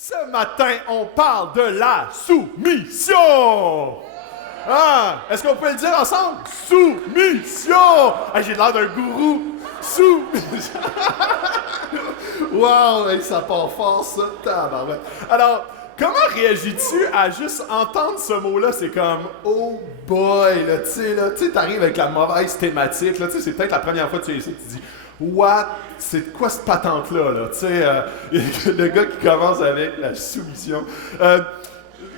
Ce matin, on parle de la soumission. Ah, est-ce qu'on peut le dire ensemble? Soumission! Ah, j'ai l'air d'un gourou. Wow, hey, ça part fort, ça. Tabarouette. Alors, comment réagis-tu à juste entendre ce mot-là? C'est comme, oh boy, là, tu sais, t'arrives avec la mauvaise thématique, là, tu sais, c'est peut-être la première fois que tu es ici, tu te dis, what? C'est quoi cette patente-là, là? Tu sais, le gars qui commence avec la soumission.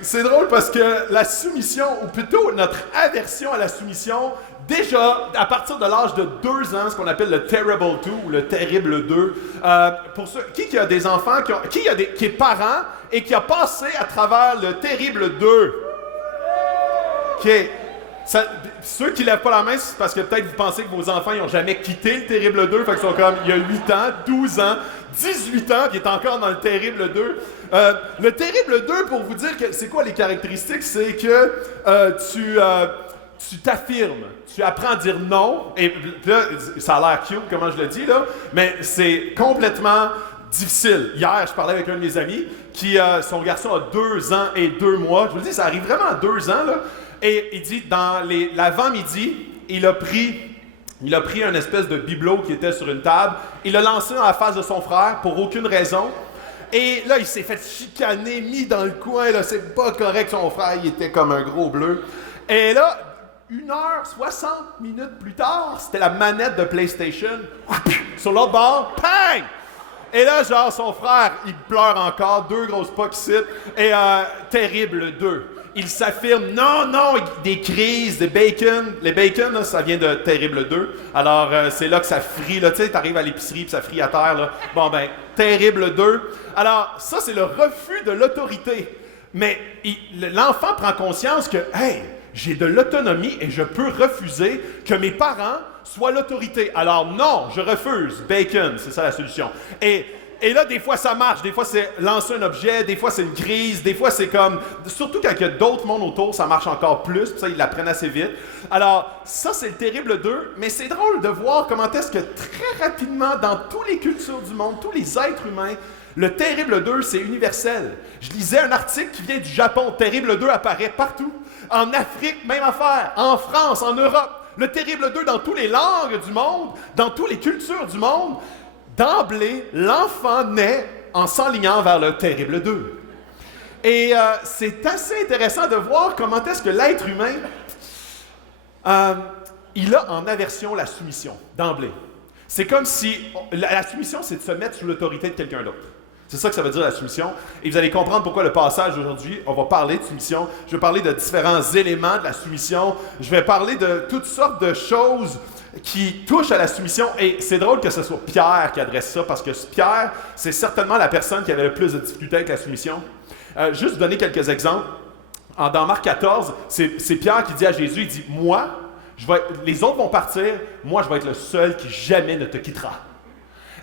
C'est drôle parce que la soumission, ou plutôt notre aversion à la soumission, déjà, à partir de l'âge de 2 ans, ce qu'on appelle le Terrible 2 ou le Terrible 2, pour ceux, qui a des enfants, qui est parent et qui a passé à travers le Terrible 2? OK. Ceux qui lèvent pas la main, c'est parce que peut-être vous pensez que vos enfants n'ont jamais quitté le Terrible 2, fait qu'ils sont comme, il y a 8 ans, 12 ans, 18 ans, puis il est encore dans le Terrible 2. Le Terrible 2, pour vous dire que c'est quoi les caractéristiques, c'est que tu t'affirmes, tu apprends à dire non, et là, ça a l'air cute, comment je le dis, là, mais c'est complètement difficile. Hier, je parlais avec un de mes amis, qui, son garçon a 2 ans et 2 mois, je vous le dis, ça arrive vraiment à 2 ans, là, et il dit, dans l'avant-midi, il a pris un espèce de bibelot qui était sur une table, il l'a lancé dans la face de son frère pour aucune raison, et là, il s'est fait chicaner, mis dans le coin, là, c'est pas correct, son frère, il était comme un gros bleu. Et là, 1h60 plus tard, c'était la manette de PlayStation, sur l'autre bord, pang! Et là, genre, son frère, il pleure encore, 2 grosses pocs ici, et Terrible 2. Il s'affirme, non, des crises, des bacon. Les bacon, là, ça vient de Terrible 2. Alors, c'est là que ça frie, là, tu sais, t'arrives à l'épicerie, puis ça frie à terre, là. Bon, ben, Terrible 2. Alors, ça, c'est le refus de l'autorité. Mais l'enfant prend conscience que, hey, j'ai de l'autonomie et je peux refuser que mes parents soient l'autorité. Alors, non, je refuse. Bacon, c'est ça la solution. Et là, des fois, ça marche. Des fois, c'est lancer un objet. Des fois, c'est une crise. Des fois, c'est comme... Surtout quand il y a d'autres mondes autour, ça marche encore plus. Puis ça, ils l'apprennent assez vite. Alors, ça, c'est le Terrible 2. Mais c'est drôle de voir comment est-ce que très rapidement, dans toutes les cultures du monde, tous les êtres humains, le Terrible 2, c'est universel. Je lisais un article qui vient du Japon. Terrible 2 apparaît partout. En Afrique, même affaire. En France, en Europe. Le Terrible 2 dans toutes les langues du monde, dans toutes les cultures du monde. D'emblée, l'enfant naît en s'enlignant vers le Terrible 2. Et c'est assez intéressant de voir comment est-ce que l'être humain, il a en aversion la soumission, d'emblée. C'est comme si... La soumission, c'est de se mettre sous l'autorité de quelqu'un d'autre. C'est ça que ça veut dire la soumission. Et vous allez comprendre pourquoi le passage aujourd'hui, on va parler de soumission. Je vais parler de différents éléments de la soumission. Je vais parler de toutes sortes de choses qui touchent à la soumission. Et c'est drôle que ce soit Pierre qui adresse ça, parce que Pierre, c'est certainement la personne qui avait le plus de difficultés avec la soumission. Juste donner quelques exemples. Dans Marc 14, c'est Pierre qui dit à Jésus, il dit, moi, les autres vont partir, moi je vais être le seul qui jamais ne te quittera.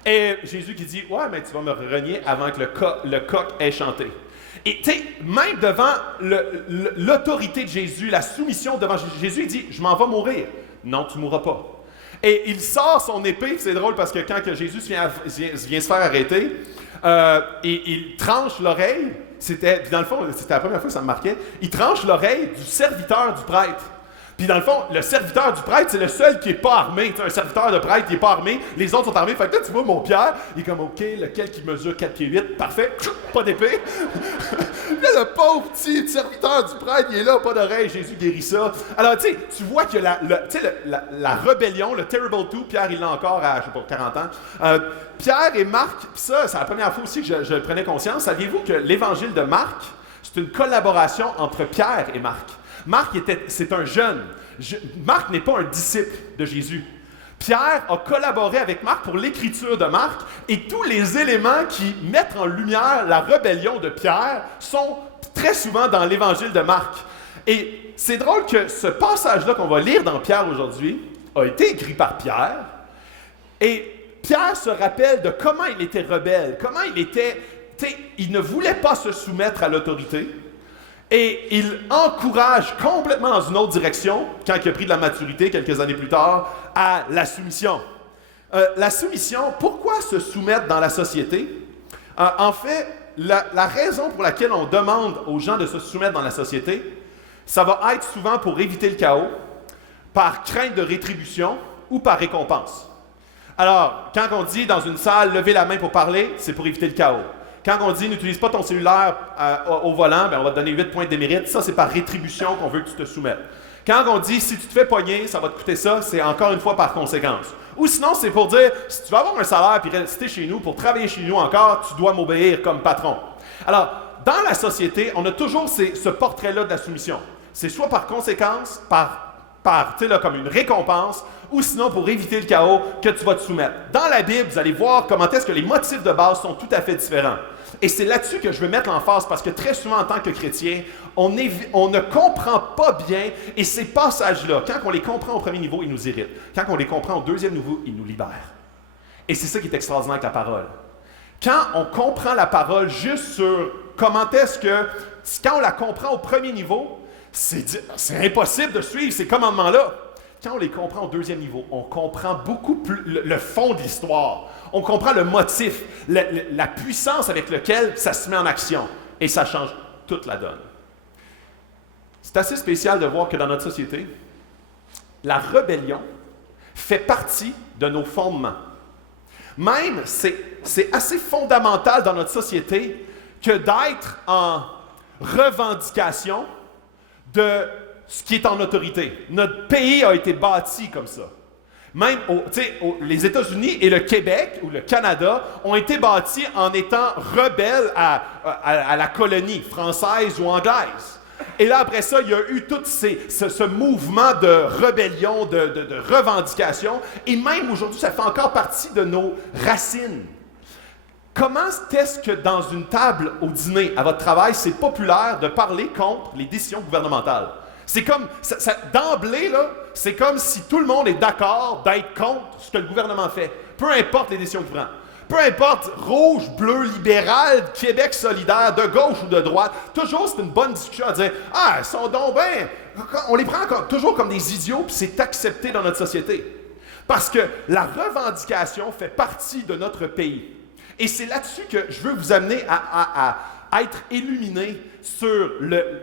Et Jésus qui dit, ouais, mais tu vas me renier avant que le coq ait chanté. Et tu sais, même devant l'autorité de Jésus, la soumission devant Jésus, il dit, je m'en vais mourir. Non, tu ne mourras pas. Et il sort son épée, c'est drôle parce que quand Jésus vient se faire arrêter, et il tranche l'oreille, dans le fond, c'était la première fois que ça me marquait, il tranche l'oreille du serviteur du prêtre. Puis dans le fond, le serviteur du prêtre, c'est le seul qui n'est pas armé. T'sais, un serviteur de prêtre, il n'est pas armé. Les autres sont armés. Fait que là, tu vois, mon Pierre, il est comme, OK, lequel qui mesure 4 pieds 8, parfait, pas d'épée. Là, le pauvre petit serviteur du prêtre, il est là, pas d'oreille, Jésus guérit ça. Alors, tu sais, tu vois que la rébellion, le Terrible 2, Pierre, il l'a encore à, je sais pas, 40 ans. Pierre et Marc, puis ça, c'est la première fois aussi que je prenais conscience. Saviez-vous que l'évangile de Marc, c'est une collaboration entre Pierre et Marc? Marc, c'est un jeune. Marc n'est pas un disciple de Jésus. Pierre a collaboré avec Marc pour l'écriture de Marc, et tous les éléments qui mettent en lumière la rébellion de Pierre sont très souvent dans l'évangile de Marc. Et c'est drôle que ce passage-là qu'on va lire dans Pierre aujourd'hui a été écrit par Pierre, et Pierre se rappelle de comment il était rebelle, comment il ne voulait pas se soumettre à l'autorité. Et il encourage complètement dans une autre direction, quand il a pris de la maturité quelques années plus tard, à la soumission. La soumission, pourquoi se soumettre dans la société? En fait, la raison pour laquelle on demande aux gens de se soumettre dans la société, ça va être souvent pour éviter le chaos, par crainte de rétribution ou par récompense. Alors, quand on dit dans une salle, levez la main pour parler, c'est pour éviter le chaos. Quand on dit, n'utilise pas ton cellulaire au volant, on va te donner 8 points de démérite, ça c'est par rétribution qu'on veut que tu te soumettes. Quand on dit, si tu te fais pogner, ça va te coûter ça, c'est encore une fois par conséquence. Ou sinon, c'est pour dire, si tu veux avoir un salaire et rester chez nous, pour travailler chez nous encore, tu dois m'obéir comme patron. Alors, dans la société, on a toujours ce portrait-là de la soumission. C'est soit par conséquence, comme une récompense, ou sinon pour éviter le chaos que tu vas te soumettre. Dans la Bible, vous allez voir comment est-ce que les motifs de base sont tout à fait différents. Et c'est là-dessus que je veux mettre l'emphase parce que très souvent en tant que chrétien, on ne comprend pas bien et ces passages-là, quand on les comprend au premier niveau, ils nous irritent. Quand on les comprend au deuxième niveau, ils nous libèrent. Et c'est ça qui est extraordinaire avec la parole. Quand on comprend la parole juste sur comment est-ce que, quand on la comprend au premier niveau, c'est impossible de suivre ces commandements-là. Quand on les comprend au deuxième niveau, on comprend beaucoup plus le fond de l'histoire. On comprend le motif, la puissance avec laquelle ça se met en action. Et ça change toute la donne. C'est assez spécial de voir que dans notre société, la rébellion fait partie de nos fondements. Même, c'est assez fondamental dans notre société que d'être en revendication de ce qui est en autorité. Notre pays a été bâti comme ça. Même les États-Unis et le Québec ou le Canada ont été bâtis en étant rebelles à la colonie française ou anglaise. Et là, après ça, il y a eu tout ce mouvement de rébellion, de revendication. Et même aujourd'hui, ça fait encore partie de nos racines. Comment est-ce que dans une table au dîner, à votre travail, c'est populaire de parler contre les décisions gouvernementales? C'est comme, d'emblée, là, c'est comme si tout le monde est d'accord d'être contre ce que le gouvernement fait. Peu importe les décisions qu'il prend. Peu importe, rouge, bleu, libéral, Québec solidaire, de gauche ou de droite, toujours c'est une bonne discussion à dire « Ah, ils sont donc bien... » On les prend toujours comme des idiots, puis c'est accepté dans notre société. Parce que la revendication fait partie de notre pays. Et c'est là-dessus que je veux vous amener à être illuminé sur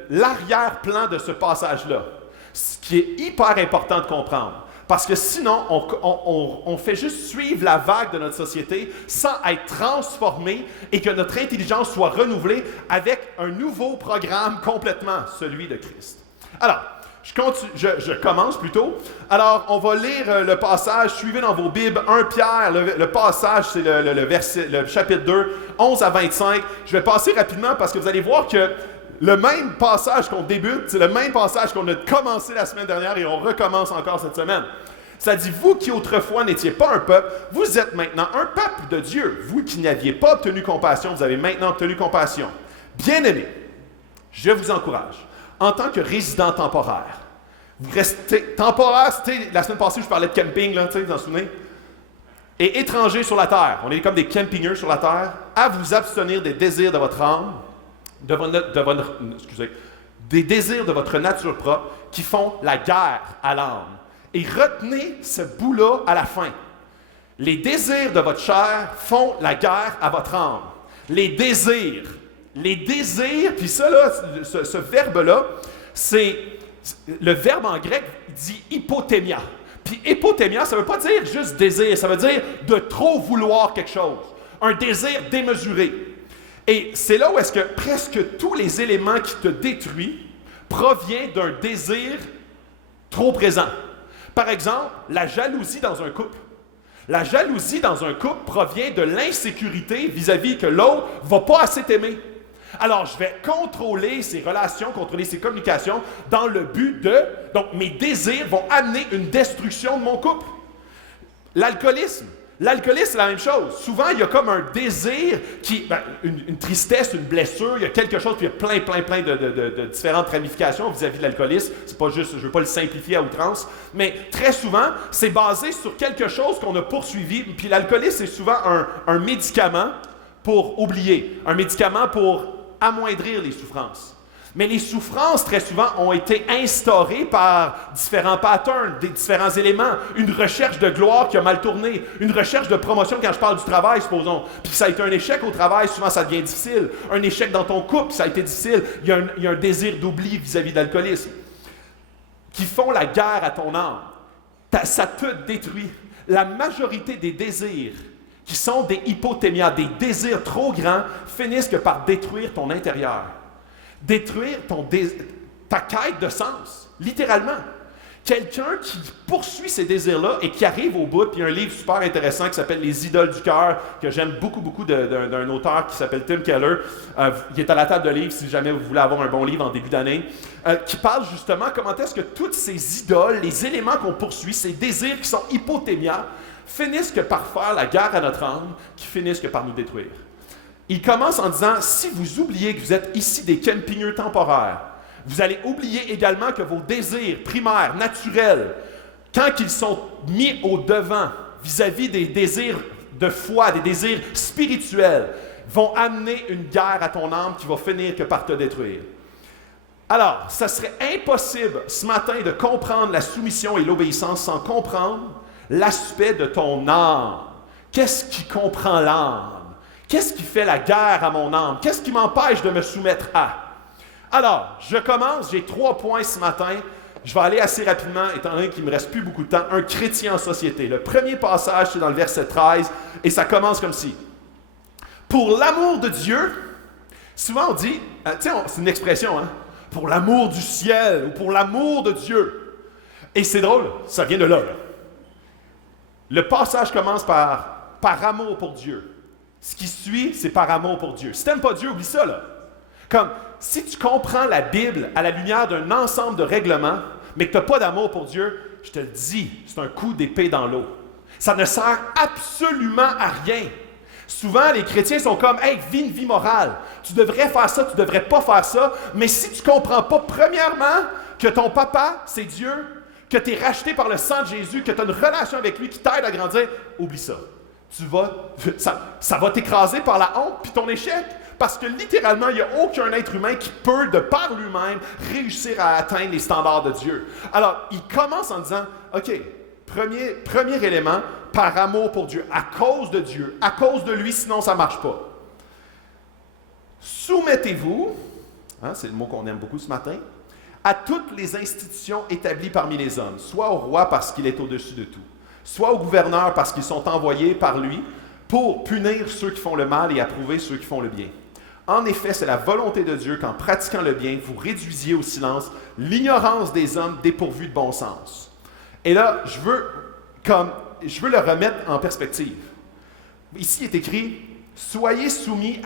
l'arrière-plan de ce passage-là. Ce qui est hyper important de comprendre. Parce que sinon, on fait juste suivre la vague de notre société sans être transformé et que notre intelligence soit renouvelée avec un nouveau programme complètement, celui de Christ. Alors, je commence plutôt. Alors, on va lire le passage, suivez dans vos Bibles 1 Pierre, le passage, c'est le chapitre 2, 11 à 25. Je vais passer rapidement parce que vous allez voir que le même passage qu'on débute, c'est le même passage qu'on a commencé la semaine dernière et on recommence encore cette semaine. Ça dit, vous qui autrefois n'étiez pas un peuple, vous êtes maintenant un peuple de Dieu. Vous qui n'aviez pas obtenu compassion, vous avez maintenant obtenu compassion. Bien-aimés, je vous encourage, en tant que résident temporaire, vous restez temporaire, c'était la semaine passée, je parlais de camping, là, vous en souvenez? Et étrangers sur la terre, on est comme des campingers sur la terre, à vous abstenir des désirs de votre âme, des désirs de votre nature propre qui font la guerre à l'âme. Et retenez ce bout-là à la fin. Les désirs de votre chair font la guerre à votre âme. Les désirs, puis ça là, ce verbe-là, c'est le verbe en grec dit hypotémia. Puis hypotémia, ça ne veut pas dire juste désir, ça veut dire de trop vouloir quelque chose. Un désir démesuré. Et c'est là où est-ce que presque tous les éléments qui te détruisent proviennent d'un désir trop présent. Par exemple, la jalousie dans un couple. La jalousie dans un couple provient de l'insécurité vis-à-vis que l'autre ne va pas assez t'aimer. Alors, je vais contrôler ces relations, contrôler ces communications dans le but de... Donc, mes désirs vont amener une destruction de mon couple. L'alcoolisme. L'alcoolisme, c'est la même chose. Souvent, il y a comme un désir, une tristesse, une blessure, il y a quelque chose, puis il y a plein de différentes ramifications vis-à-vis de l'alcoolisme. C'est pas juste, je ne veux pas le simplifier à outrance, mais très souvent, c'est basé sur quelque chose qu'on a poursuivi. Puis l'alcoolisme, c'est souvent un médicament pour oublier, un médicament pour amoindrir les souffrances. Mais les souffrances, très souvent, ont été instaurées par différents patterns, des différents éléments. Une recherche de gloire qui a mal tourné. Une recherche de promotion quand je parle du travail, supposons. Puis ça a été un échec au travail, souvent ça devient difficile. Un échec dans ton couple, ça a été difficile. Il y a un désir d'oubli vis-à-vis de l'alcoolisme. Qui font la guerre à ton âme. Ça te détruit. La majorité des désirs qui sont des hypothémias, des désirs trop grands, finissent que par détruire ton intérieur. Détruire ta quête de sens, littéralement. Quelqu'un qui poursuit ces désirs-là et qui arrive au bout, puis il y a un livre super intéressant qui s'appelle Les idoles du cœur, que j'aime beaucoup d'un auteur qui s'appelle Tim Keller. Il est à la table de livres si jamais vous voulez avoir un bon livre en début d'année, qui parle justement comment est-ce que toutes ces idoles, les éléments qu'on poursuit, ces désirs qui sont hypothémias, finissent que par faire la guerre à notre âme, qui finissent que par nous détruire. Il commence en disant, si vous oubliez que vous êtes ici des campineux temporaires, vous allez oublier également que vos désirs primaires, naturels, quand ils sont mis au devant vis-à-vis des désirs de foi, des désirs spirituels, vont amener une guerre à ton âme qui va finir que par te détruire. Alors, ça serait impossible ce matin de comprendre la soumission et l'obéissance sans comprendre l'aspect de ton âme. Qu'est-ce qui comprend l'âme? Qu'est-ce qui fait la guerre à mon âme? Qu'est-ce qui m'empêche de me soumettre à? Alors, je commence, j'ai 3 points ce matin. Je vais aller assez rapidement, étant donné qu'il ne me reste plus beaucoup de temps. Un chrétien en société. Le premier passage, c'est dans le verset 13, et ça commence comme ci. Pour l'amour de Dieu, souvent on dit, c'est une expression, hein? Pour l'amour du ciel, ou pour l'amour de Dieu. Et c'est drôle, ça vient de là. Le passage commence par amour pour Dieu. Ce qui suit, c'est par amour pour Dieu. Si tu n'aimes pas Dieu, oublie ça, là. Comme, si tu comprends la Bible à la lumière d'un ensemble de règlements, mais que tu n'as pas d'amour pour Dieu, je te le dis, c'est un coup d'épée dans l'eau. Ça ne sert absolument à rien. Souvent, les chrétiens sont comme, « Hey, vis une vie morale. Tu devrais faire ça, tu ne devrais pas faire ça. » Mais si tu ne comprends pas, premièrement, que ton papa, c'est Dieu, que tu es racheté par le sang de Jésus, que tu as une relation avec lui qui t'aide à grandir, oublie ça. Ça va t'écraser par la honte puis ton échec. Parce que littéralement, il n'y a aucun être humain qui peut, de par lui-même, réussir à atteindre les standards de Dieu. Alors, il commence en disant, OK, premier élément, par amour pour Dieu, à cause de Dieu, à cause de lui, sinon ça ne marche pas. Soumettez-vous, c'est le mot qu'on aime beaucoup ce matin, à toutes les institutions établies parmi les hommes, soit au roi parce qu'il est au-dessus de tout, soit aux gouverneurs parce qu'ils sont envoyés par lui pour punir ceux qui font le mal et approuver ceux qui font le bien. En effet, c'est la volonté de Dieu qu'en pratiquant le bien, vous réduisiez au silence l'ignorance des hommes dépourvus de bon sens. Et là, je veux le remettre en perspective. Ici, il est écrit « Soyez soumis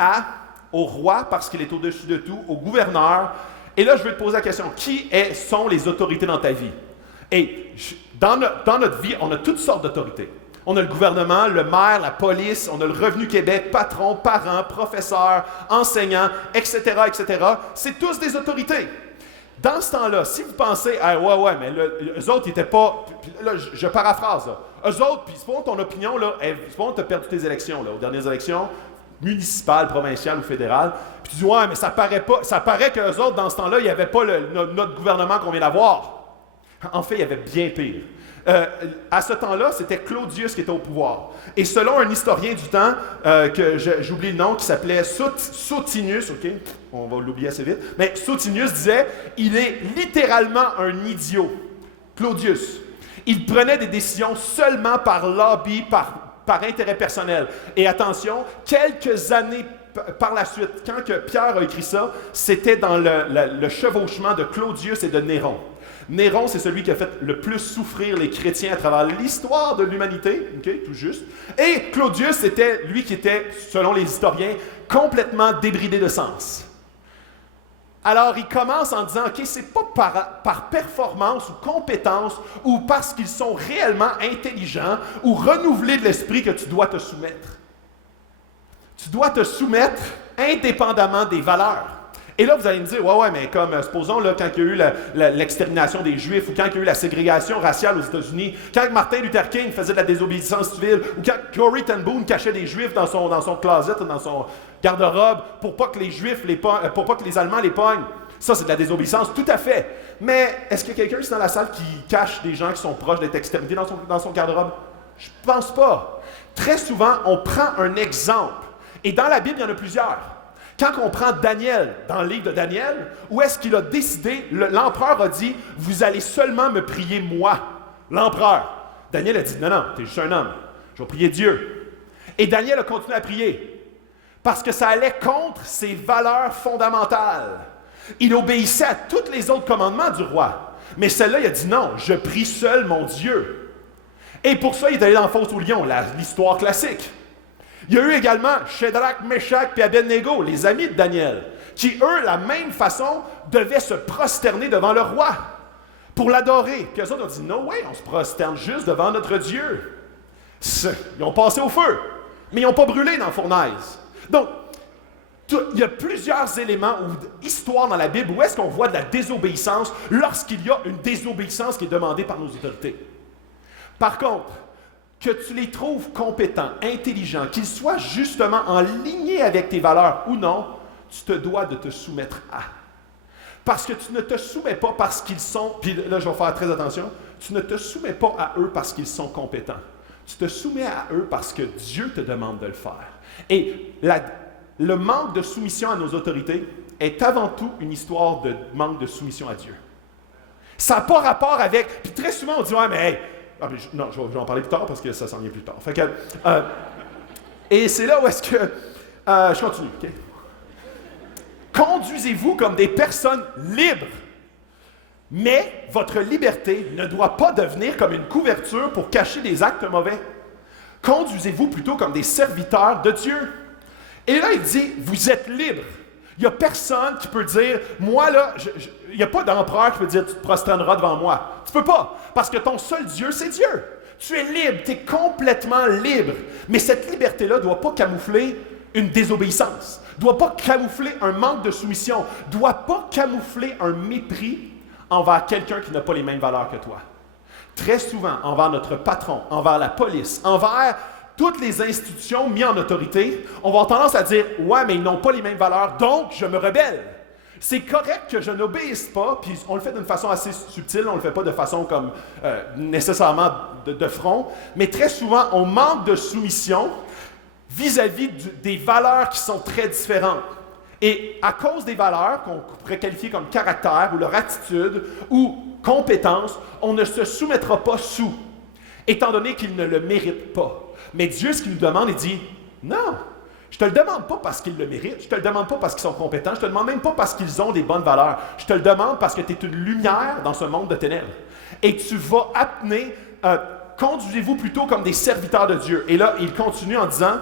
au roi parce qu'il est au-dessus de tout, au gouverneur. » Et là, je veux te poser la question, qui sont les autorités dans ta vie? Et dans notre vie, on a toutes sortes d'autorités. On a le gouvernement, le maire, la police, on a le Revenu Québec, patron, parents, professeurs, enseignants, etc., etc. C'est tous des autorités. Dans ce temps-là, si vous pensez, ah, ouais, mais eux autres, ils n'étaient pas. Là, je paraphrase, là. Eux autres, puis c'est pas ton opinion, là, c'est pas tu as perdu tes élections, là, aux dernières élections, municipales, provinciales ou fédérales. Puis tu dis, ouais, mais ça paraît qu'eux autres, dans ce temps-là, il n'y avait pas notre gouvernement qu'on vient d'avoir. En fait, il y avait bien pire. À ce temps-là, c'était Claudius qui était au pouvoir. Et selon un historien du temps, que j'oublie le nom, qui s'appelait Sotinius, OK? On va l'oublier assez vite, mais Sotinius disait, il est littéralement un idiot. Claudius. Il prenait des décisions seulement par lobby, par intérêt personnel. Et attention, quelques années par la suite, quand que Pierre a écrit ça, c'était dans le chevauchement de Claudius et de Néron. Néron, c'est celui qui a fait le plus souffrir les chrétiens à travers l'histoire de l'humanité, okay, tout juste. Et Claudius, c'était lui qui était, selon les historiens, complètement débridé de sens. Alors, il commence en disant, OK, c'est pas par performance ou compétence ou parce qu'ils sont réellement intelligents ou renouvelés de l'esprit que tu dois te soumettre. Tu dois te soumettre indépendamment des valeurs. Et là, vous allez me dire, ouais, mais comme, supposons, là, quand il y a eu l'extermination des Juifs, ou quand il y a eu la ségrégation raciale aux États-Unis, quand Martin Luther King faisait de la désobéissance civile, ou quand Corrie ten Boom cachait des Juifs dans son closet, dans son garde-robe, pour pas que les Juifs, pour pas que les Allemands les pognent. Ça, c'est de la désobéissance, tout à fait. Mais est-ce qu'il y a quelqu'un ici dans la salle qui cache des gens qui sont proches d'être exterminés dans son garde-robe? Je ne pense pas. Très souvent, on prend un exemple. Et dans la Bible, il y en a plusieurs. Quand on prend Daniel, dans le livre de Daniel, où est-ce qu'il a décidé, l'empereur a dit, « Vous allez seulement me prier moi, l'empereur. » Daniel a dit, « Non, non, tu es juste un homme. Je vais prier Dieu. » Et Daniel a continué à prier, parce que ça allait contre ses valeurs fondamentales. Il obéissait à tous les autres commandements du roi. Mais celle-là, il a dit, « Non, je prie seul mon Dieu. » Et pour ça, il est allé dans la fosse aux lions, l'histoire classique. Il y a eu également Shadrach, Meshach et Abednego, les amis de Daniel, qui, eux, la même façon, devaient se prosterner devant le roi pour l'adorer. Puis eux autres ont dit, no way, on se prosterne juste devant notre Dieu. Ils ont passé au feu, mais ils n'ont pas brûlé dans la fournaise. Donc, il y a plusieurs éléments ou histoires dans la Bible où est-ce qu'on voit de la désobéissance lorsqu'il y a une désobéissance qui est demandée par nos autorités. Par contre, que tu les trouves compétents, intelligents, qu'ils soient justement en ligne avec tes valeurs ou non, tu te dois de te soumettre à. Parce que tu ne te soumets pas parce qu'ils sont, puis là je vais faire très attention, tu ne te soumets pas à eux parce qu'ils sont compétents. Tu te soumets à eux parce que Dieu te demande de le faire. Et le manque de soumission à nos autorités est avant tout une histoire de manque de soumission à Dieu. Ça n'a pas rapport avec, puis très souvent on dit, ouais mais hey, non, je vais en parler plus tard parce que ça s'en vient plus tard. Fait que, et c'est là où est-ce que... je continue, OK? Conduisez-vous comme des personnes libres, mais votre liberté ne doit pas devenir comme une couverture pour cacher des actes mauvais. Conduisez-vous plutôt comme des serviteurs de Dieu. Et là, il dit, vous êtes libres. Il n'y a personne qui peut dire, moi là, il n'y a pas d'empereur qui peut dire, tu te prosterneras devant moi. Tu ne peux pas, parce que ton seul Dieu, c'est Dieu. Tu es libre, tu es complètement libre. Mais cette liberté-là ne doit pas camoufler une désobéissance, ne doit pas camoufler un manque de soumission, ne doit pas camoufler un mépris envers quelqu'un qui n'a pas les mêmes valeurs que toi. Très souvent, envers notre patron, envers la police, envers toutes les institutions mises en autorité, on va avoir tendance à dire « Ouais, mais ils n'ont pas les mêmes valeurs, donc je me rebelle. » C'est correct que je n'obéisse pas, puis on le fait d'une façon assez subtile, on ne le fait pas de façon comme nécessairement de front, mais très souvent, on manque de soumission vis-à-vis des valeurs qui sont très différentes. Et à cause des valeurs qu'on pourrait qualifier comme caractère ou leur attitude ou compétence, on ne se soumettra pas sous, étant donné qu'ils ne le méritent pas. Mais Dieu, ce qu'il nous demande, il dit, non, je ne te le demande pas parce qu'ils le méritent, je ne te le demande pas parce qu'ils sont compétents, je ne te le demande même pas parce qu'ils ont des bonnes valeurs, je te le demande parce que tu es une lumière dans ce monde de ténèbres. Et tu vas amener, conduisez-vous plutôt comme des serviteurs de Dieu. Et là, il continue en disant,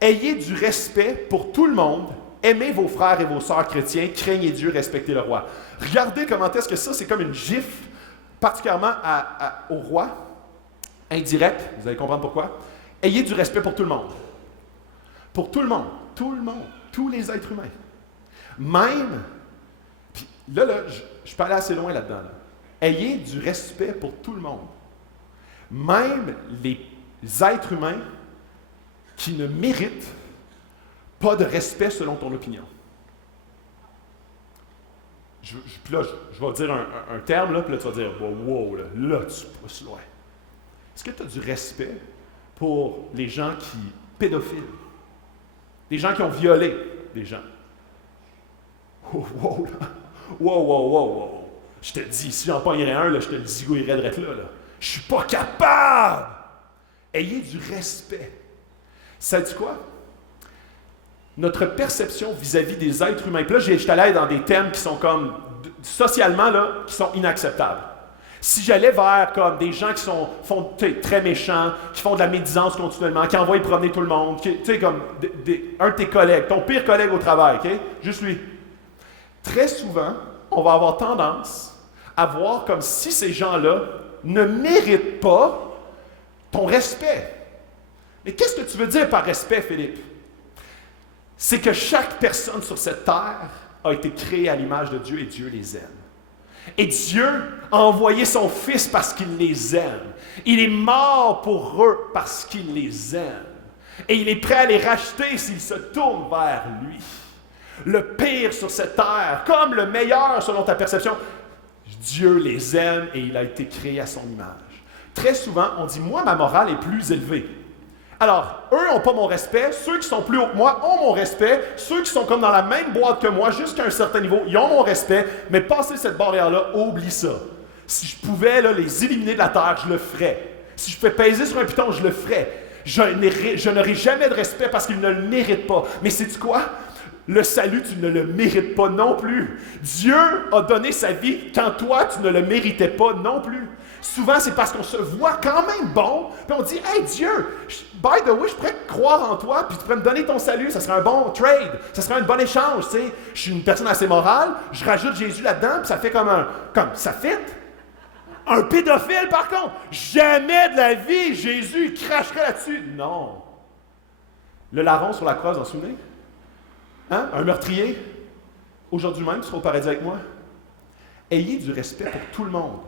ayez du respect pour tout le monde, aimez vos frères et vos sœurs chrétiens, craignez Dieu, respectez le roi. Regardez comment est-ce que ça, c'est comme une gifle, particulièrement au roi, indirect, vous allez comprendre pourquoi. Ayez du respect pour tout le monde. Pour tout le monde, tous les êtres humains. Même, puis là, je peux aller assez loin là-dedans. Là. Ayez du respect pour tout le monde. Même les êtres humains qui ne méritent pas de respect selon ton opinion. Puis là, je vais dire un terme, là, puis là, tu vas dire, wow, là, tu pousses loin. Est-ce que tu as du respect pour les gens qui pédophiles? Des gens qui ont violé des gens? Wow, là. Wow. Je te dis, si j'en pognerais un, là, je te le zigouillerais de là. Je suis pas capable! Ayez du respect. Sais-tu quoi? Notre perception vis-à-vis des êtres humains, puis là, je suis allé dans des thèmes qui sont comme, socialement, là, qui sont inacceptables. Si j'allais vers comme des gens qui font très méchants, qui font de la médisance continuellement, qui envoient promener tout le monde, tu sais, comme un de tes collègues, ton pire collègue au travail, OK? Juste lui. Très souvent, on va avoir tendance à voir comme si ces gens-là ne méritent pas ton respect. Mais qu'est-ce que tu veux dire par respect, Philippe? C'est que chaque personne sur cette terre a été créée à l'image de Dieu et Dieu les aime. Et Dieu a envoyé son Fils parce qu'il les aime. Il est mort pour eux parce qu'il les aime. Et il est prêt à les racheter s'ils se tournent vers lui. le pire sur cette terre, comme le meilleur selon ta perception. Dieu les aime et il a été créé à son image. Très souvent, on dit, moi, ma morale est plus élevée. Alors, eux n'ont pas mon respect, ceux qui sont plus hauts que moi ont mon respect, ceux qui sont comme dans la même boîte que moi, jusqu'à un certain niveau, ils ont mon respect, mais passer cette barrière-là, oublie ça. Si je pouvais là, les éliminer de la terre, je le ferais. Si je pouvais peser sur un piton, je le ferais. Je n'aurai jamais de respect parce qu'ils ne le méritent pas. Mais sais-tu quoi? Le salut, tu ne le mérites pas non plus. Dieu a donné sa vie quand toi, tu ne le méritais pas non plus. Souvent, c'est parce qu'on se voit quand même bon, puis on dit « Hey Dieu, by the way, je pourrais croire en toi, puis tu pourrais me donner ton salut, ça serait un bon trade, ça serait un bon échange, tu sais. Je suis une personne assez morale, je rajoute Jésus là-dedans, puis ça fait comme ça fit. Un pédophile, par contre, jamais de la vie, Jésus, il cracherait là-dessus. Non. Le larron sur la croix, vous en souvenez? Hein? Un meurtrier. Aujourd'hui même, tu seras au paradis avec moi. Ayez du respect pour tout le monde.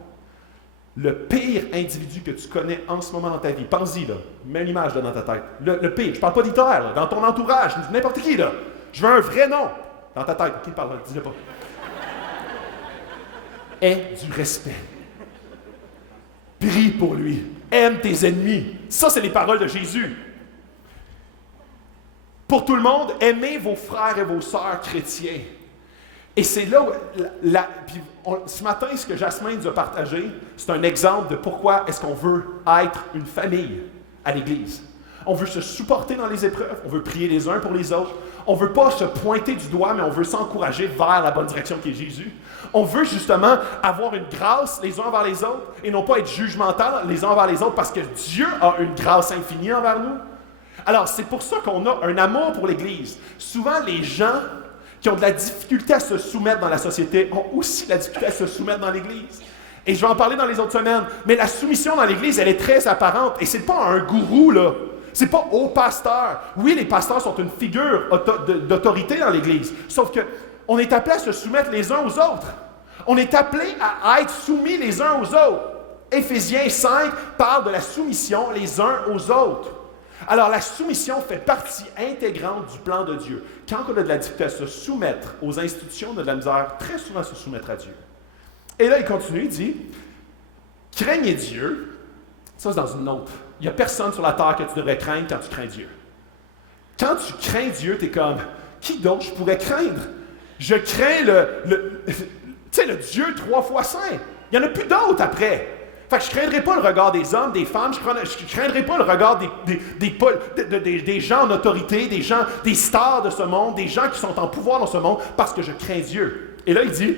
Le pire individu que tu connais en ce moment dans ta vie, pense-y, là, mets l'image là, dans ta tête. Le pire, je ne parle pas d'Hitler, là, dans ton entourage, n'importe qui, là. Je veux un vrai nom. Dans ta tête, qui parle, dis-le pas. Aie du respect. Prie pour lui. Aime tes ennemis. Ça, c'est les paroles de Jésus. Pour tout le monde, aimez vos frères et vos sœurs chrétiens. Et c'est là où, ce matin, ce que Jasmin nous a partagé, c'est un exemple de pourquoi est-ce qu'on veut être une famille à l'Église. On veut se supporter dans les épreuves, on veut prier les uns pour les autres. On ne veut pas se pointer du doigt, mais on veut s'encourager vers la bonne direction qui est Jésus. On veut justement avoir une grâce les uns envers les autres et non pas être jugemental les uns envers les autres parce que Dieu a une grâce infinie envers nous. Alors, c'est pour ça qu'on a un amour pour l'Église. Souvent, les gens qui ont de la difficulté à se soumettre dans la société ont aussi de la difficulté à se soumettre dans l'Église. Et je vais en parler dans les autres semaines. Mais la soumission dans l'Église, elle est très apparente. Et c'est pas un gourou, là. C'est pas au pasteur. Oui, les pasteurs sont une figure d'autorité dans l'Église. Sauf que on est appelé à se soumettre les uns aux autres. On est appelé à être soumis les uns aux autres. Éphésiens 5 parle de la soumission les uns aux autres. Alors, la soumission fait partie intégrante du plan de Dieu. Quand on a de la difficulté à se soumettre aux institutions, on a de la misère très souvent à se soumettre à Dieu. Et là, il continue, il dit, « Craignez Dieu. » Ça, c'est dans une autre. Il n'y a personne sur la terre que tu devrais craindre quand tu crains Dieu. Quand tu crains Dieu, tu es comme, qui d'autre je pourrais craindre? Je crains le Dieu 3 fois saint. Il n'y en a plus d'autres après. Fait que je ne craindrai pas le regard des hommes, des femmes, je ne craindrai pas le regard des gens en autorité, des stars de ce monde, des gens qui sont en pouvoir dans ce monde, parce que je crains Dieu. Et là, il dit,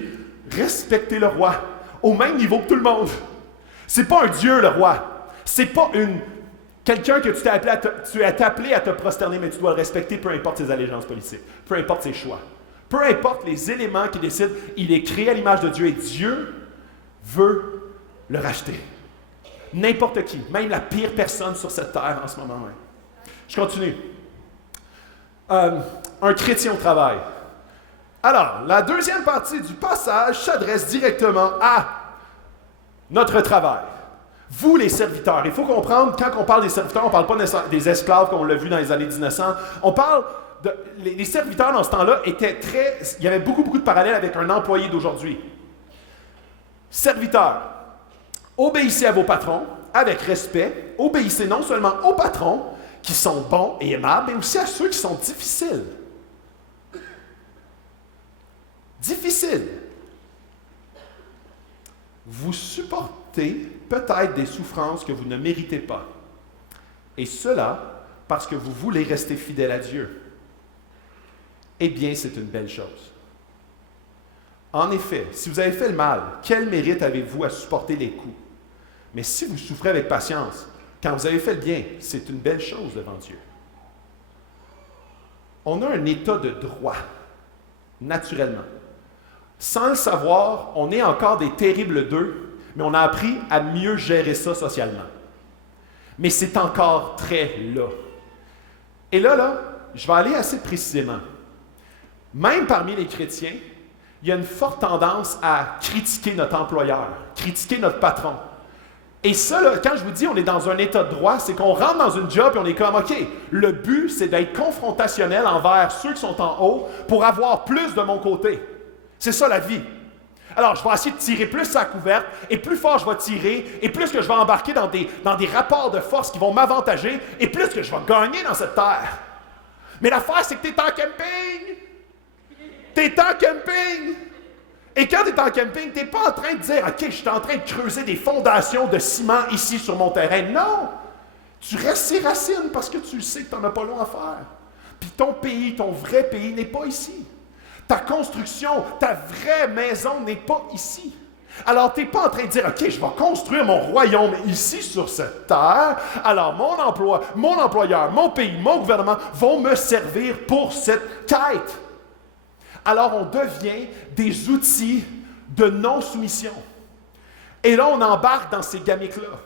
respectez le roi, au même niveau que tout le monde. C'est pas un Dieu, le roi. C'est pas quelqu'un que tu es appelé à te prosterner, mais tu dois le respecter, peu importe ses allégeances politiques, peu importe ses choix, peu importe les éléments qu'il décide, il est créé à l'image de Dieu et Dieu veut le racheter. N'importe qui, même la pire personne sur cette terre en ce moment même. Je continue. Un chrétien au travail. Alors, la deuxième partie du passage s'adresse directement à notre travail. Vous, les serviteurs. Il faut comprendre, quand on parle des serviteurs, on ne parle pas des esclaves comme on l'a vu dans les années 1900. On parle les serviteurs dans ce temps-là étaient il y avait beaucoup de parallèles avec un employé d'aujourd'hui. Serviteurs. Obéissez à vos patrons avec respect. Obéissez non seulement aux patrons qui sont bons et aimables, mais aussi à ceux qui sont difficiles. Difficiles. Vous supportez peut-être des souffrances que vous ne méritez pas. Et cela parce que vous voulez rester fidèle à Dieu. Eh bien, c'est une belle chose. En effet, si vous avez fait le mal, quel mérite avez-vous à supporter les coups? Mais si vous souffrez avec patience, quand vous avez fait le bien, c'est une belle chose devant Dieu. On a un état de droit, naturellement. Sans le savoir, on est encore des terribles deux, mais on a appris à mieux gérer ça socialement. Mais c'est encore très là. Et là, je vais aller assez précisément. Même parmi les chrétiens, il y a une forte tendance à critiquer notre employeur, critiquer notre patron. Et ça, là, quand je vous dis on est dans un état de droit, c'est qu'on rentre dans une job et on est comme, OK, le but, c'est d'être confrontationnel envers ceux qui sont en haut pour avoir plus de mon côté. C'est ça la vie. Alors, je vais essayer de tirer plus sa couverte, et plus fort je vais tirer, et plus que je vais embarquer dans des rapports de force qui vont m'avantager, et plus que je vais gagner dans cette terre. Mais l'affaire, c'est que tu es en camping. Tu es en camping. Et quand tu es en camping, tu n'es pas en train de dire « OK, je suis en train de creuser des fondations de ciment ici sur mon terrain. » Non! Tu restes ses racines parce que tu sais que tu n'en as pas long à faire. Puis ton pays, ton vrai pays n'est pas ici. Ta construction, ta vraie maison n'est pas ici. Alors, tu n'es pas en train de dire « OK, je vais construire mon royaume ici sur cette terre. Alors, mon emploi, mon employeur, mon pays, mon gouvernement vont me servir pour cette quête. » Alors on devient des outils de non-soumission. Et là, on embarque dans ces gamiques-là.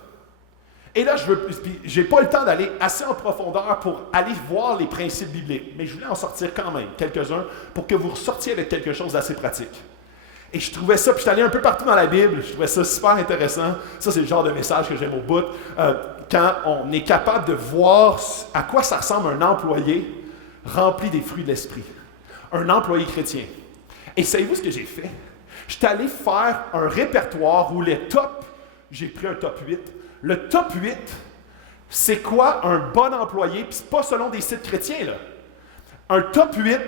Et là, je n'ai pas le temps d'aller assez en profondeur pour aller voir les principes bibliques, mais je voulais en sortir quand même quelques-uns pour que vous ressortiez avec quelque chose d'assez pratique. Et je trouvais ça, puis je suis allé un peu partout dans la Bible, je trouvais ça super intéressant. Ça, c'est le genre de message que j'aime au bout. Quand on est capable de voir à quoi ça ressemble un employé rempli des fruits de l'esprit. Un employé chrétien. Et savez-vous ce que j'ai fait? Je suis allé faire un répertoire où les tops, j'ai pris un top 8. Le top 8, c'est quoi un bon employé? Puis c'est pas selon des sites chrétiens, là. Un top 8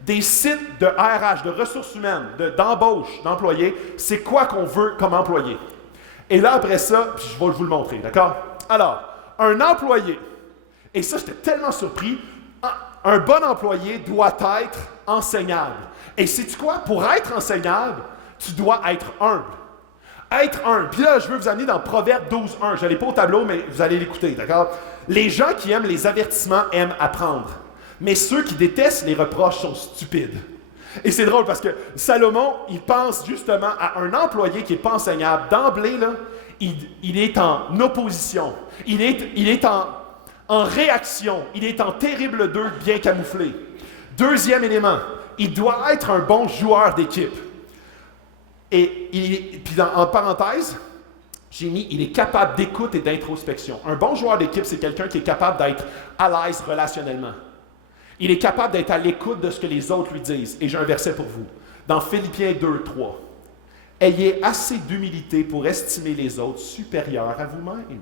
des sites de RH, de ressources humaines, d'embauche, d'employés, c'est quoi qu'on veut comme employé? Et là, après ça, puis je vais vous le montrer, d'accord? Alors, un employé, et ça, j'étais tellement surpris, un bon employé doit être enseignable. Et sais-tu quoi? Pour être enseignable, tu dois être humble. Être humble. Puis là, je veux vous amener dans Proverbe 12:1. Je n'allais pas au tableau, mais vous allez l'écouter, d'accord? Les gens qui aiment les avertissements aiment apprendre. Mais ceux qui détestent les reproches sont stupides. Et c'est drôle parce que Salomon, il pense justement à un employé qui n'est pas enseignable. D'emblée, là, il est en opposition. Il est en réaction. Il est en terrible deux bien camouflé. Deuxième élément, il doit être un bon joueur d'équipe. Et puis en parenthèse, j'ai mis, il est capable d'écoute et d'introspection. Un bon joueur d'équipe, c'est quelqu'un qui est capable d'être à l'aise relationnellement. Il est capable d'être à l'écoute de ce que les autres lui disent. Et j'ai un verset pour vous. Dans Philippiens 2:3. Ayez assez d'humilité pour estimer les autres supérieurs à vous-même.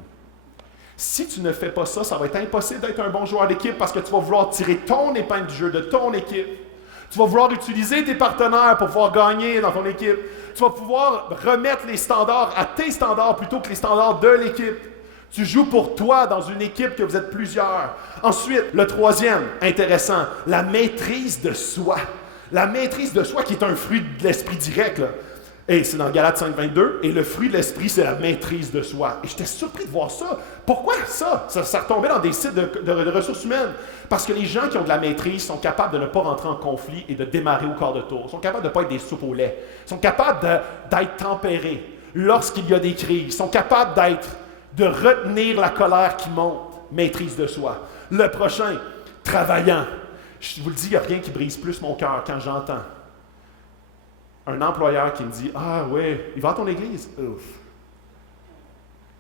Si tu ne fais pas ça, ça va être impossible d'être un bon joueur d'équipe parce que tu vas vouloir tirer ton épingle du jeu de ton équipe. Tu vas vouloir utiliser tes partenaires pour pouvoir gagner dans ton équipe. Tu vas pouvoir remettre les standards à tes standards plutôt que les standards de l'équipe. Tu joues pour toi dans une équipe que vous êtes plusieurs. Ensuite, le troisième, intéressant, la maîtrise de soi. La maîtrise de soi qui est un fruit de l'esprit direct, là. Et c'est dans Galates 5:22, et le fruit de l'esprit, c'est la maîtrise de soi. Et j'étais surpris de voir ça. Pourquoi ça? Ça retombait dans des sites de ressources humaines. Parce que les gens qui ont de la maîtrise sont capables de ne pas rentrer en conflit et de démarrer au quart de tour. Ils sont capables de ne pas être des soupes au lait. Ils sont capables d'être tempérés lorsqu'il y a des crises. Ils sont capables de retenir la colère qui monte. Maîtrise de soi. Le prochain, travaillant. Je vous le dis, il n'y a rien qui brise plus mon cœur quand j'entends un employeur qui me dit « Ah ouais, il va à ton église? » Ouf.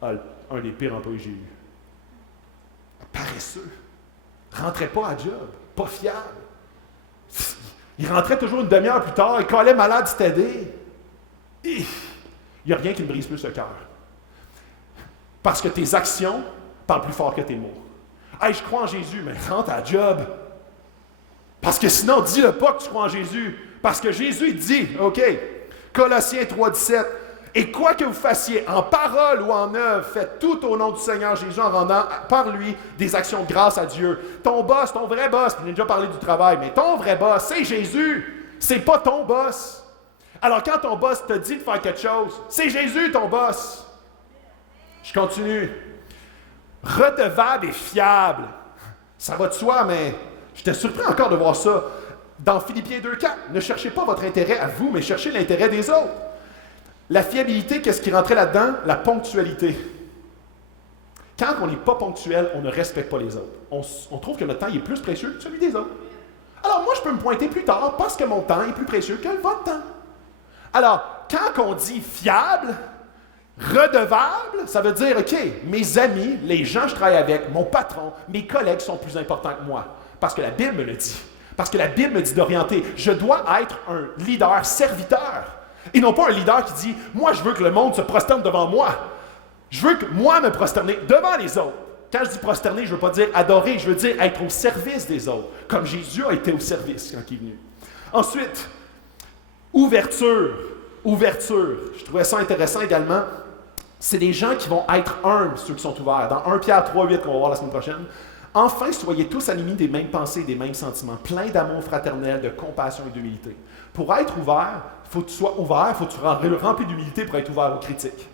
Ah, un des pires employés que j'ai eu. Paresseux. Rentrait pas à job. Pas fiable. Il rentrait toujours une demi-heure plus tard. Il collait malade, c'était aidé. Il n'y a rien qui me brise plus le cœur. Parce que tes actions parlent plus fort que tes mots. « Hey, je crois en Jésus, mais rentre à job. » Parce que sinon, dis-le pas que tu crois en Jésus. Parce que Jésus dit, OK, Colossiens 3:17, « Et quoi que vous fassiez, en parole ou en œuvre, faites tout au nom du Seigneur Jésus en rendant par lui des actions de grâce à Dieu. » Ton boss, ton vrai boss, puis on a déjà parlé du travail, mais ton vrai boss, c'est Jésus. C'est pas ton boss. Alors quand ton boss te dit de faire quelque chose, c'est Jésus ton boss. Je continue. Redevable et fiable. Ça va de soi, mais j'étais surpris encore de voir ça. Dans Philippiens 2:4, ne cherchez pas votre intérêt à vous, mais cherchez l'intérêt des autres. La fiabilité, qu'est-ce qui rentrait là-dedans? La ponctualité. Quand on n'est pas ponctuel, on ne respecte pas les autres. On trouve que notre temps est plus précieux que celui des autres. Alors moi, je peux me pointer plus tard parce que mon temps est plus précieux que votre temps. Alors, quand on dit fiable, Redevable, ça veut dire, OK, mes amis, les gens que je travaille avec, mon patron, mes collègues sont plus importants que moi. Parce que la Bible me le dit. Parce que la Bible me dit d'orienter. Je dois être un leader serviteur. Et non pas un leader qui dit, moi, je veux que le monde se prosterne devant moi. Je veux que moi me prosterner devant les autres. Quand je dis prosterner, je ne veux pas dire adorer, je veux dire être au service des autres. Comme Jésus a été au service quand il est venu. Ensuite, ouverture. Ouverture. Je trouvais ça intéressant également. C'est des gens qui vont être humbles, ceux qui sont ouverts. Dans 1 Pierre 3,8 qu'on va voir la semaine prochaine. Enfin, soyez tous animés des mêmes pensées, des mêmes sentiments, pleins d'amour fraternel, de compassion et d'humilité. Pour être ouvert, il faut que tu sois ouvert, il faut que tu sois rempli d'humilité pour être ouvert aux critiques.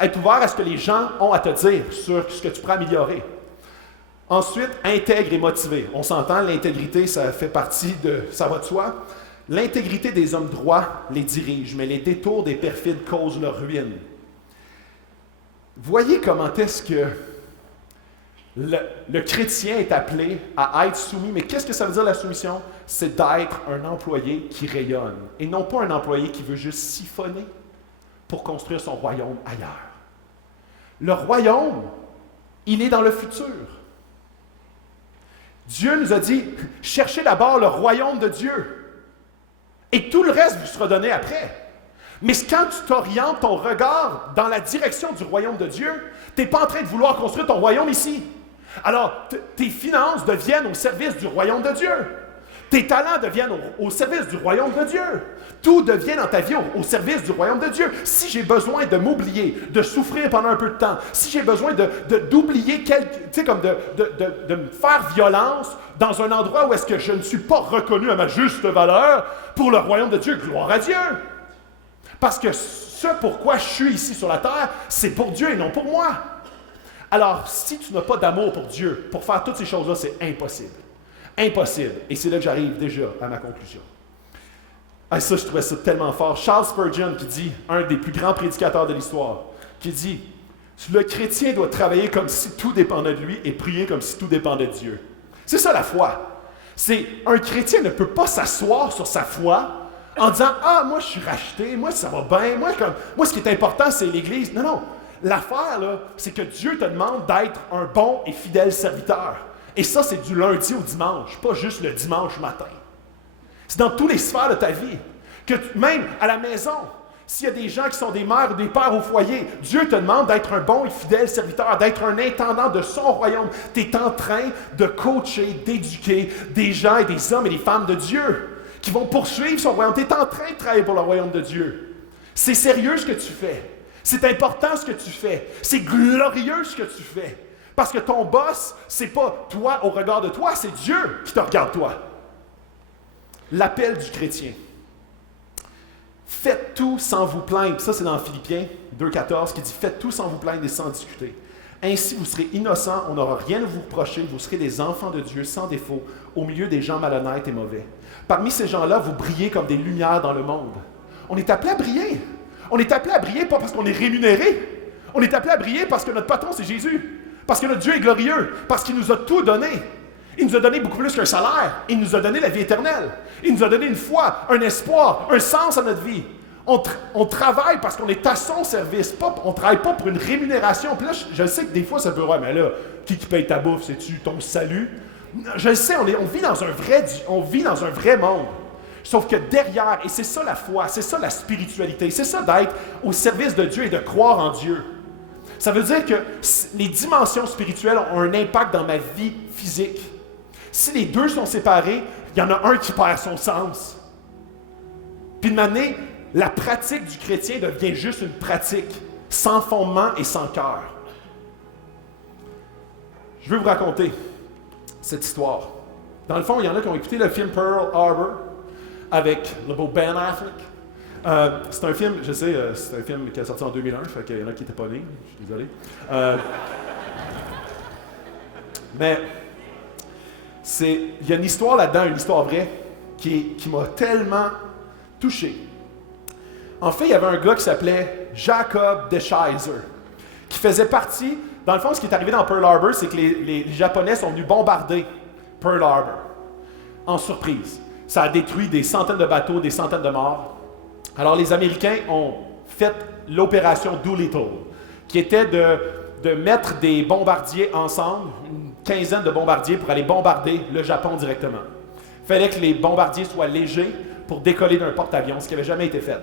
Être ouvert à ce que les gens ont à te dire sur ce que tu pourrais améliorer. Ensuite, intègre et motivé. On s'entend, l'intégrité, ça fait partie de... ça va de soi. L'intégrité des hommes droits les dirige, mais les détours des perfides causent leur ruine. Voyez comment est-ce que le chrétien est appelé à être soumis. Mais qu'est-ce que ça veut dire la soumission? C'est d'être un employé qui rayonne. Et non pas un employé qui veut juste siphonner pour construire son royaume ailleurs. Le royaume, il est dans le futur. Dieu nous a dit, cherchez d'abord le royaume de Dieu. Et tout le reste vous sera donné après. Mais quand tu t'orientes ton regard dans la direction du royaume de Dieu, tu n'es pas en train de vouloir construire ton royaume ici. Alors, tes finances deviennent au service du royaume de Dieu. Tes talents deviennent au service du royaume de Dieu. Tout devient dans ta vie au service du royaume de Dieu. Si j'ai besoin de m'oublier, de souffrir pendant un peu de temps, si j'ai besoin d'oublier, tu sais, comme de me faire violence dans un endroit où est-ce que je ne suis pas reconnu à ma juste valeur pour le royaume de Dieu, gloire à Dieu. Parce que ce pourquoi je suis ici sur la terre, c'est pour Dieu et non pour moi. Alors, si tu n'as pas d'amour pour Dieu, pour faire toutes ces choses-là, c'est impossible. Impossible. Et c'est là que j'arrive déjà à ma conclusion. Ah, ça, je trouvais ça tellement fort. Charles Spurgeon, qui dit, un des plus grands prédicateurs de l'histoire, qui dit, le chrétien doit travailler comme si tout dépendait de lui et prier comme si tout dépendait de Dieu. C'est ça la foi. C'est un chrétien ne peut pas s'asseoir sur sa foi en disant « Ah, moi, je suis racheté, moi, ça va bien, moi, ce qui est important, c'est l'Église. » Non, non. L'affaire, là, c'est que Dieu te demande d'être un bon et fidèle serviteur. Et ça, c'est du lundi au dimanche, pas juste le dimanche matin. C'est dans toutes les sphères de ta vie. Même à la maison, s'il y a des gens qui sont des mères ou des pères au foyer, Dieu te demande d'être un bon et fidèle serviteur, d'être un intendant de son royaume. Tu es en train de coacher, d'éduquer des gens et des hommes et des femmes de Dieu qui vont poursuivre son royaume. Tu es en train de travailler pour le royaume de Dieu. C'est sérieux ce que tu fais. C'est important ce que tu fais. C'est glorieux ce que tu fais. Parce que ton boss, c'est pas toi au regard de toi, c'est Dieu qui te regarde toi. L'appel du chrétien. Faites tout sans vous plaindre. Ça, c'est dans Philippiens 2,14 qui dit « Faites tout sans vous plaindre et sans discuter. Ainsi, vous serez innocents, on n'aura rien à vous reprocher, vous serez des enfants de Dieu sans défaut, au milieu des gens malhonnêtes et mauvais. Parmi ces gens-là, vous brillez comme des lumières dans le monde. » On est appelé à briller. On est appelé à briller pas parce qu'on est rémunéré. On est appelé à briller parce que notre patron, c'est Jésus. Parce que notre Dieu est glorieux. Parce qu'il nous a tout donné. Il nous a donné beaucoup plus qu'un salaire. Il nous a donné la vie éternelle. Il nous a donné une foi, un espoir, un sens à notre vie. On travaille parce qu'on est à son service. On ne travaille pas pour une rémunération. Puis là, je sais que des fois, ça peut dire, mais là, qui paye ta bouffe? C'est-tu ton salut? Je le sais, on vit dans un vrai monde. Sauf que derrière, et c'est ça la foi, c'est ça la spiritualité, c'est ça d'être au service de Dieu et de croire en Dieu. Ça veut dire que les dimensions spirituelles ont un impact dans ma vie physique. Si les deux sont séparés, il y en a un qui perd son sens. Puis de manière, la pratique du chrétien devient juste une pratique, sans fondement et sans cœur. Je veux vous raconter cette histoire. Dans le fond, il y en a qui ont écouté le film Pearl Harbor avec le beau Ben Affleck. C'est un film, je sais, c'est un film qui est sorti en 2001, fait qu'il y en a qui n'étaient pas nés, je suis désolé. Mais il y a une histoire là-dedans, une histoire vraie, qui m'a tellement touché. En fait, il y avait un gars qui s'appelait Jacob DeShizer, qui faisait partie, dans le fond, ce qui est arrivé dans Pearl Harbor, c'est que les Japonais sont venus bombarder Pearl Harbor, en surprise. Ça a détruit des centaines de bateaux, des centaines de morts. Alors les Américains ont fait l'opération Doolittle, qui était de mettre des bombardiers ensemble, une quinzaine de bombardiers pour aller bombarder le Japon directement. Il fallait que les bombardiers soient légers pour décoller d'un porte-avions, ce qui n'avait jamais été fait.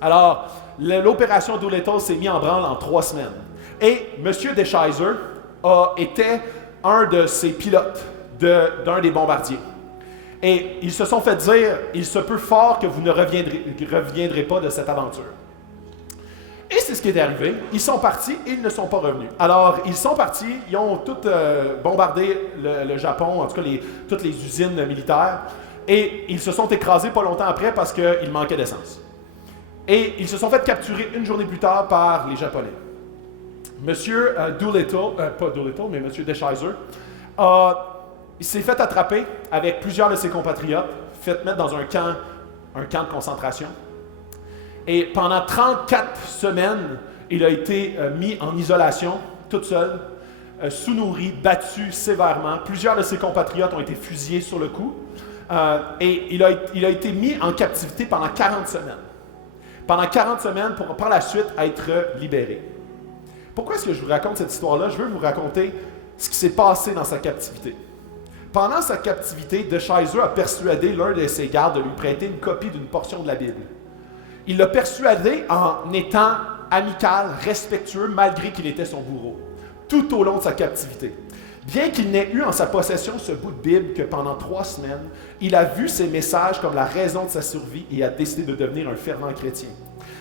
Alors, l'opération Doolittle s'est mise en branle en 3 semaines. Et M. Deschizer était un de ces pilotes d'un des bombardiers. Et ils se sont fait dire, il se peut fort que vous ne reviendrez pas de cette aventure. Et c'est ce qui est arrivé. Ils sont partis et ils ne sont pas revenus. Alors, ils sont partis, ils ont tout bombardé le Japon, en tout cas toutes les usines militaires, et ils se sont écrasés pas longtemps après parce qu'il manquait d'essence. Et ils se sont fait capturer une journée plus tard par les Japonais. Monsieur Doolittle, pas Doolittle, mais Monsieur Deschizer, il s'est fait attraper avec plusieurs de ses compatriotes, fait mettre dans un camp de concentration. Et pendant 34 semaines, il a été mis en isolation, tout seul, sous-nourri, battu sévèrement. Plusieurs de ses compatriotes ont été fusillés sur le coup. Et il a été mis en captivité pendant 40 semaines. Pendant 40 semaines pour par la suite être libéré. Pourquoi est-ce que je vous raconte cette histoire-là? Je veux vous raconter ce qui s'est passé dans sa captivité. Pendant sa captivité, Deschizer a persuadé l'un de ses gardes de lui prêter une copie d'une portion de la Bible. Il l'a persuadé en étant amical, respectueux, malgré qu'il était son bourreau, tout au long de sa captivité. Bien qu'il n'ait eu en sa possession ce bout de Bible que pendant 3 semaines, il a vu ces messages comme la raison de sa survie et a décidé de devenir un fervent chrétien.